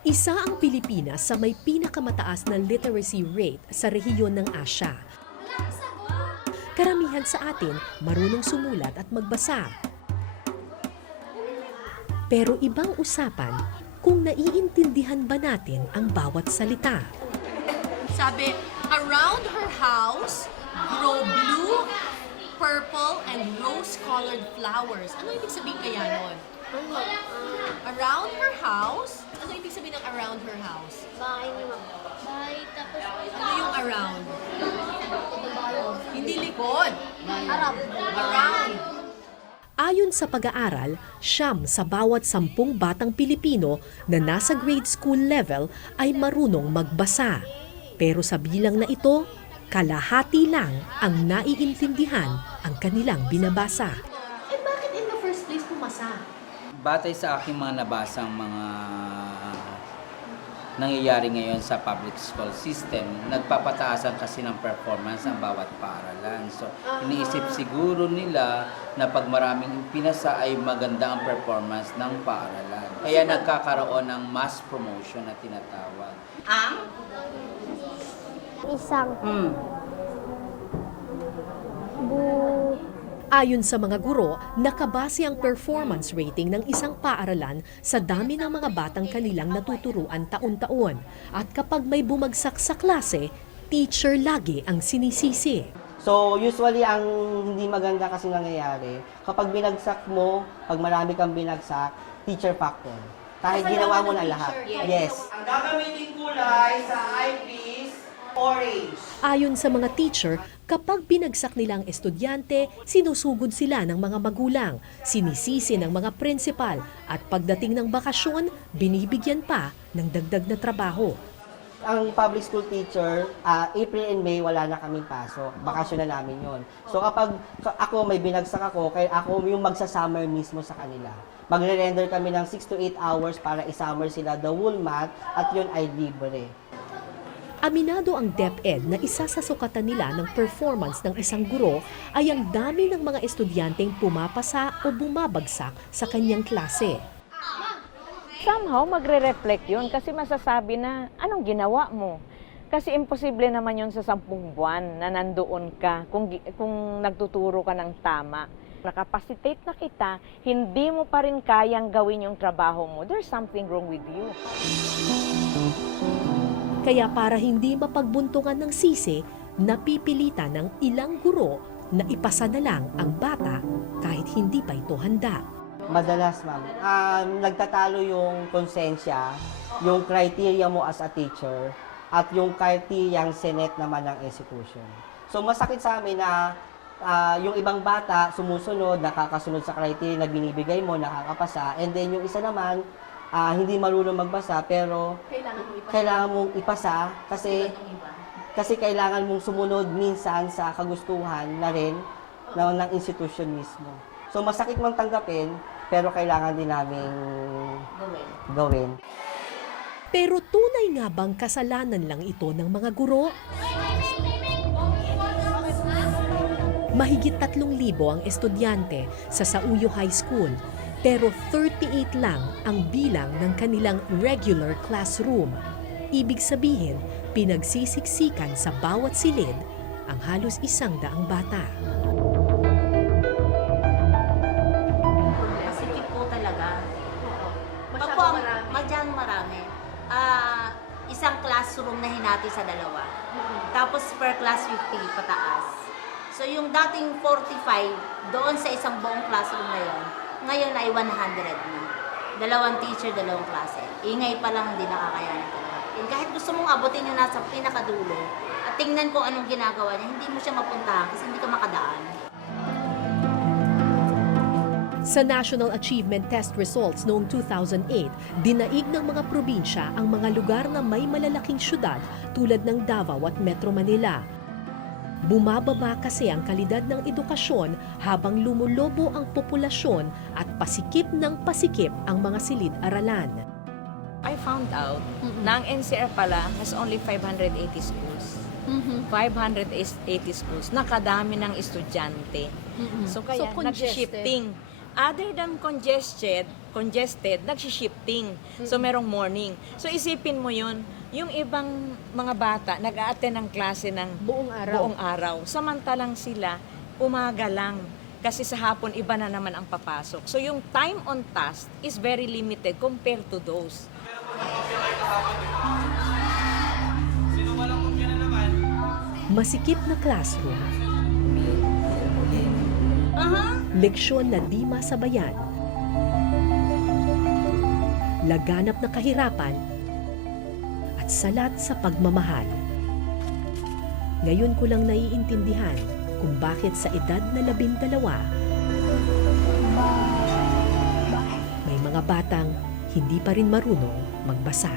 Isa ang Pilipinas sa may pinakamataas na literacy rate sa rehiyon ng Asya. Karamihan sa atin marunong sumulat at magbasa. Pero ibang usapan kung naiintindihan ba natin ang bawat salita. Sabi, around her house grow blue, purple, and rose-colored flowers. Ano ibig sabihin kaya nun? Around her house? Ano ibig sabihin ng around her house? Bahay ni Mama. Bahay, tapos Ano yung around? Hindi likod. Arab. Around. Ayon sa pag-aaral, 9 sa bawat 10 batang Pilipino na nasa grade school level ay marunong magbasa. Pero sa bilang na ito, kalahati lang ang naiintindihan ang kanilang binabasa. Eh bakit in the first place pumasa? Batay sa aking mga nabasang mga nangyayari ngayon sa public school system, nagpapataasan kasi ng performance ang bawat paaralan. So, iniisip siguro nila na pag maraming pinasa ay maganda ang performance ng paaralan. Kaya nagkakaroon ng mass promotion na tinatawag. Isang Ayon sa mga guro, nakabase ang performance rating ng isang paaralan sa dami ng mga batang kanilang natuturuan taon-taon. At kapag may bumagsak sa klase, teacher lagi ang sinisisi. So usually ang hindi maganda kasi nangyayari, kapag binagsak mo, pag marami kang binagsak, teacher factor. Kahit ginawa mo na lahat. Yes. Ang gagamitin kulay sa eyepiece, orange. Ayon sa mga teacher, kapag binagsak nilang estudyante, sinusugod sila ng mga magulang, sinisisi ng mga principal, at pagdating ng bakasyon, binibigyan pa ng dagdag na trabaho. Ang public school teacher, April and May, wala na kaming pasok. Bakasyon na namin yon. So kapag ako may binagsak ako, kaya ako yung magsa-summer mismo sa kanila. Magre-render kami ng 6 to 8 hours para isummer sila the whole month at yun ay libre. Aminado ang DepEd na isa sa sukatan nila ng performance ng isang guro ay ang dami ng mga estudyanteng pumapasa o bumabagsak sa kanyang klase. Somehow, magre-reflect yun kasi masasabi na anong ginawa mo. Kasi imposible naman yun sa 10 buwan na nandoon ka kung nagtuturo ka ng tama. Nakapacitate na kita, hindi mo pa rin kayang gawin yung trabaho mo. There's something wrong with you. Kaya para hindi mapagbuntungan ng sisi, napipilitan ng ilang guro na ipasa na lang ang bata kahit hindi pa ito handa. Madalas, ma'am, nagtatalo yung konsensya, yung criteria mo as a teacher, at yung criteria ang Senate naman ng institution. So masakit sa amin na yung ibang bata sumusunod, nakakasunod sa criteria na binibigay mo, nakakapasa, and then yung isa naman, hindi marunong magbasa pero kailangan mong ipasa kasi kailangan mong sumunod minsan sa kagustuhan na rin ng institution mismo. So masakit mang tanggapin pero kailangan din namin gawin. Pero tunay nga bang kasalanan lang ito ng mga guro? Mahigit 3,000 ang estudyante sa Sauyo High School, pero 38 lang ang bilang ng kanilang regular classroom. Ibig sabihin, pinagsisiksikan sa bawat silid ang halos 100 bata. Masikip po talaga. Masyadong marami. Isang classroom na hinati sa 2. Tapos per class 50 pataas. So yung dating 45 doon sa isang buong classroom na yon, ngayon ay 100 na. 2 teacher, 2 klase. Ingay pa lang hindi nakakayanan talaga. And kahit gusto mong abutin yung nasa pinakadulo at tingnan kung anong ginagawa niya, hindi mo siya mapuntahan kasi hindi ka makadaan. Sa National Achievement Test results noong 2008, dinaig ng mga probinsya ang mga lugar na may malalaking syudad tulad ng Davao at Metro Manila. Bumababa kasi ang kalidad ng edukasyon habang lumulobo ang populasyon at pasikip ng pasikip ang mga silid-aralan. I found out na ang NCR pala has only 580 schools. 580 schools, nakadami ng estudyante. So kaya So, congested. nag-shifting. Other than congested, nag-shifting. So merong morning. So isipin mo yun, yung ibang mga bata nag-a-attend ng klase ng Buong araw. Samantalang sila, umaga lang. Kasi sa hapon, iba na naman ang papasok. So yung time on task is very limited compared to those. Masikip na classroom. Leksyon na di masabayan. Laganap na kahirapan at salat sa pagmamahal. Ngayon ko lang naiintindihan kung bakit sa edad na 12, may mga batang hindi pa rin marunong magbasa.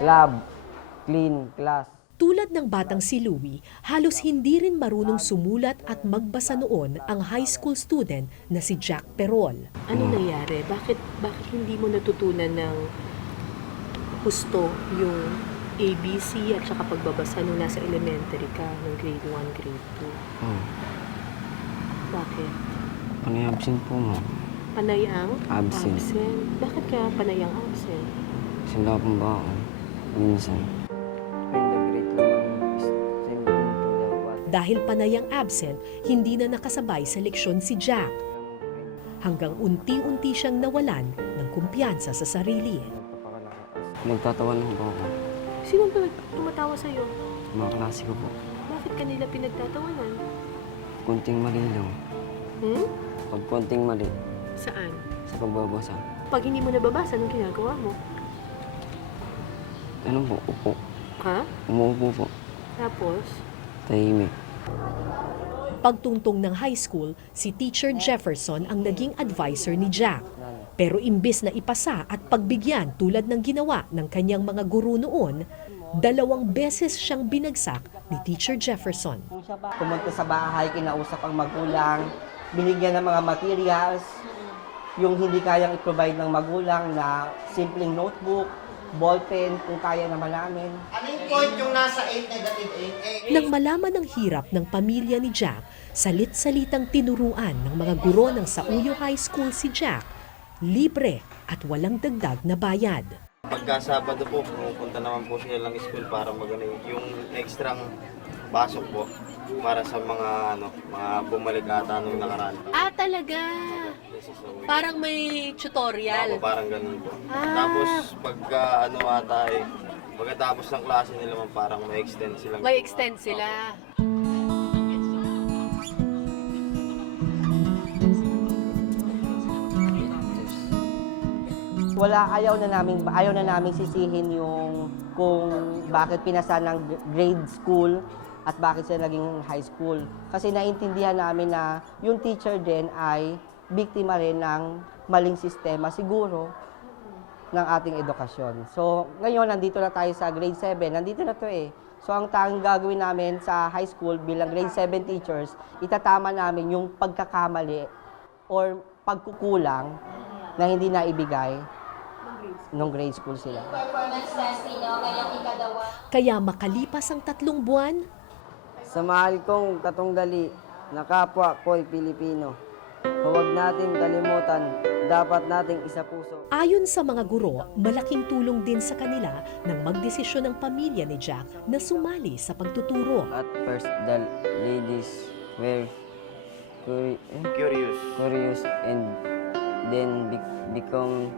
Lab, clean, class. Tulad ng batang si Louie, halos hindi rin marunong sumulat at magbasa noon ang high school student na si Jack Perol. Ano nangyari? Bakit hindi mo natutunan ng husto yung ABC at saka pagbabasa nung nasa elementary ka, ng grade 1, grade 2? Oh, Bakit? panay absent po, ma'am. Panay ang Absent. Bakit ka panay ang absent? Kasi wala pong baon. Minsan. When the grade naman is 17 po dapat. Dahil panayang absent, hindi na nakasabay sa leksyon si Jack. Hanggang unti-unti siyang nawalan ng kumpiyansa sa sarili. Nagtatawa lang po ako. Sino ba tumatawa sa'yo? Mga klase ko po. Bakit kanila pinagtatawanan? Kunting mali lang. Pag konting mali Saan? sa pagbabasa. Pag hindi mo nababasa, anong ginagawa mo? Ano po? Upo. Ha? Umuupo po. Tapos? Tahimik. Pagtungtong ng high school, si Teacher Jefferson ang naging advisor ni Jack. Pero imbes na ipasa at pagbigyan tulad ng ginawa ng kanyang mga guro noon, 2 beses siyang binagsak ni Teacher Jefferson. Kung siya ba pumunta sa bahay, kinausap ang magulang, binigyan ng mga materials, yung hindi kayang i-provide ng magulang na simpleng notebook, ballpen, kung kaya naman namin. Ano yung point yung nasa 8 negative 8? Nang malaman ng hirap ng pamilya ni Jack, salit-salitang tinuruan ng mga guro ng Sauyo High School si Jack, libre at walang dagdag na bayad. Pagka Sabado po, pumupunta naman po sila ng school para magano yung extrang pasok po para sa mga mga bumalik ata nung nakaraan. Ah, talaga? Parang may tutorial. Ako, parang ganun po. Tapos pagka ata pagkatapos ng klase nila man parang may extend sila. May extend sila. Ayaw na naming sisihin yung kung bakit pinasa ng grade school at bakit sila naging high school. Kasi naintindihan namin na yung teacher din ay biktima rin ng maling sistema siguro ng ating edukasyon. So, ngayon nandito na tayo sa grade 7. Nandito na to eh. So, ang tanging gagawin namin sa high school bilang grade 7 teachers, itatama namin yung pagkakamali or pagkukulang na hindi naibigay nung grade school sila. Kaya makalipas ang 3 buwan, Sa mahal kong katunggali na kapwa ko'y Pilipino, huwag nating kalimutan, dapat nating isa puso. ayon sa mga guro, malaking tulong din sa kanila nang magdesisyon ng pamilya ni Jack na sumali sa pagtuturo. At first, the ladies were curious and then become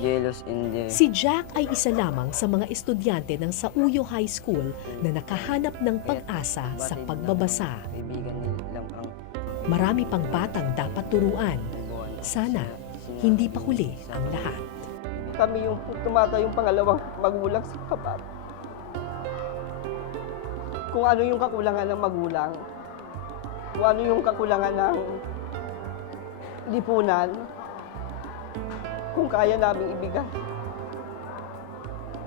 jealous in the... Si Jack ay isa lamang sa mga estudyante ng Sauyo High School na nakahanap ng pag-asa sa pagbabasa. Kaibigan nilang ang Marami pang batang dapat turuan. Sana hindi pa huli ang lahat. Kami yung tumatayong pangalawang magulang sa kapat. Kung ano yung kakulangan ng magulang, kung ano yung kakulangan ng lipunan, kung kaya namin ibigay.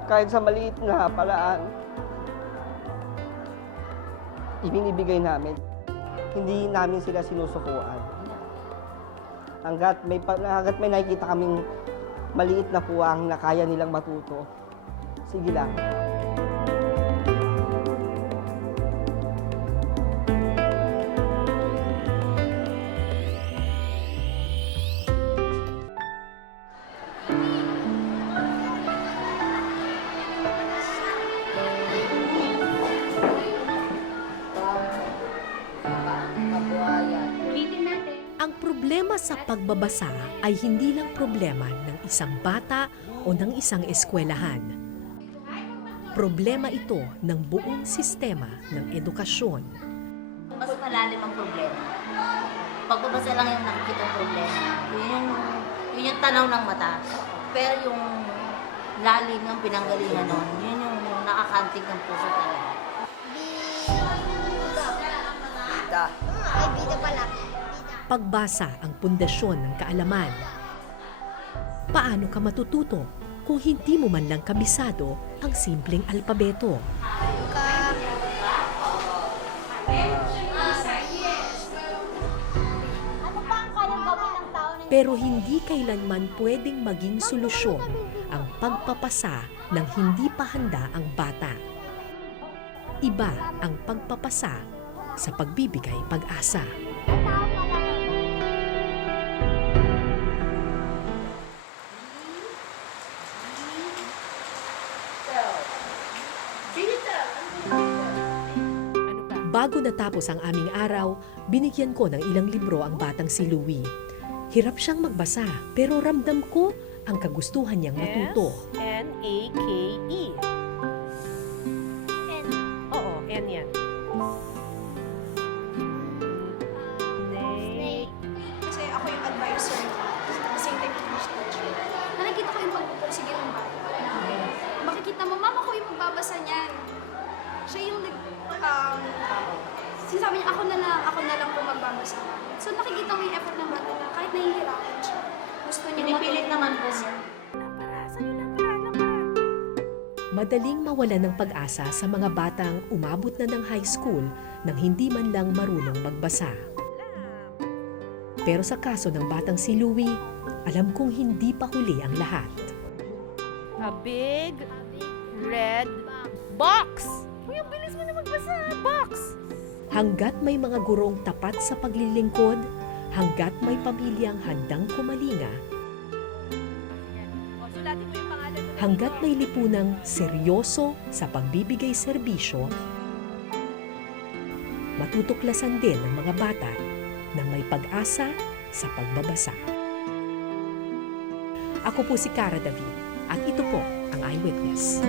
Kahit sa maliit na paraan, ibinibigay namin. Hindi namin sila sinusukuan. Hanggat may nakikita kaming maliit na puwang na kaya nilang matuto. Sige lang. Ang problema sa pagbabasa ay hindi lang problema ng isang bata o ng isang eskwelahan. Problema ito ng buong sistema ng edukasyon. Mas malalim ang problema. Pagbabasa lang yung nakikita ang problema. Yun yung tanaw ng mata. Pero yung lalim ng pinanggalingan nun, yun yung nakakantig ng puso talaga. Da. Ay, bida pala. Pagbasa ang pundasyon ng kaalaman. Paano ka matututo kung hindi mo man lang kabisado ang simpleng alpabeto? Ano pa ang kayang gawin ng tao na Pero hindi kailanman pwedeng maging solusyon ang pagpapasa ng hindi pa handa ang bata. Iba ang pagpapasa sa pagbibigay pag-asa. Bago natapos ang aming araw, binigyan ko ng ilang libro ang batang si Louie. Hirap siyang magbasa, pero ramdam ko ang kagustuhan niyang matuto. S-N-A-K-E. N. Oo, N yan. Snake. Kasi ako yung advisor sa same time English teacher. Nakikita ko yung pagpupursige ng bata. Makikita mo, mama ko yung magbabasa niyan. Siya yung sinasabi niya, ako na lang po magbabasa. So nakikita mo yung effort ng bata na kahit nahihirapan siya. Gusto niya Pinipilit naman po siya. Madaling mawala ng pag-asa sa mga batang umabot na ng high school nang hindi man lang marunong magbasa. Pero sa kaso ng batang si Louie, alam kong hindi pa huli ang lahat. A big red box. Uy, ang bilis mo na magbasa. Box. Hanggat may mga gurong tapat sa paglilingkod, hanggat may pamilyang handang kumalinga, hanggat may lipunang seryoso sa pagbibigay serbisyo, matutuklasan din ng mga bata na may pag-asa sa pagbabasa. Ako po si Cara David at ito po ang Eyewitness.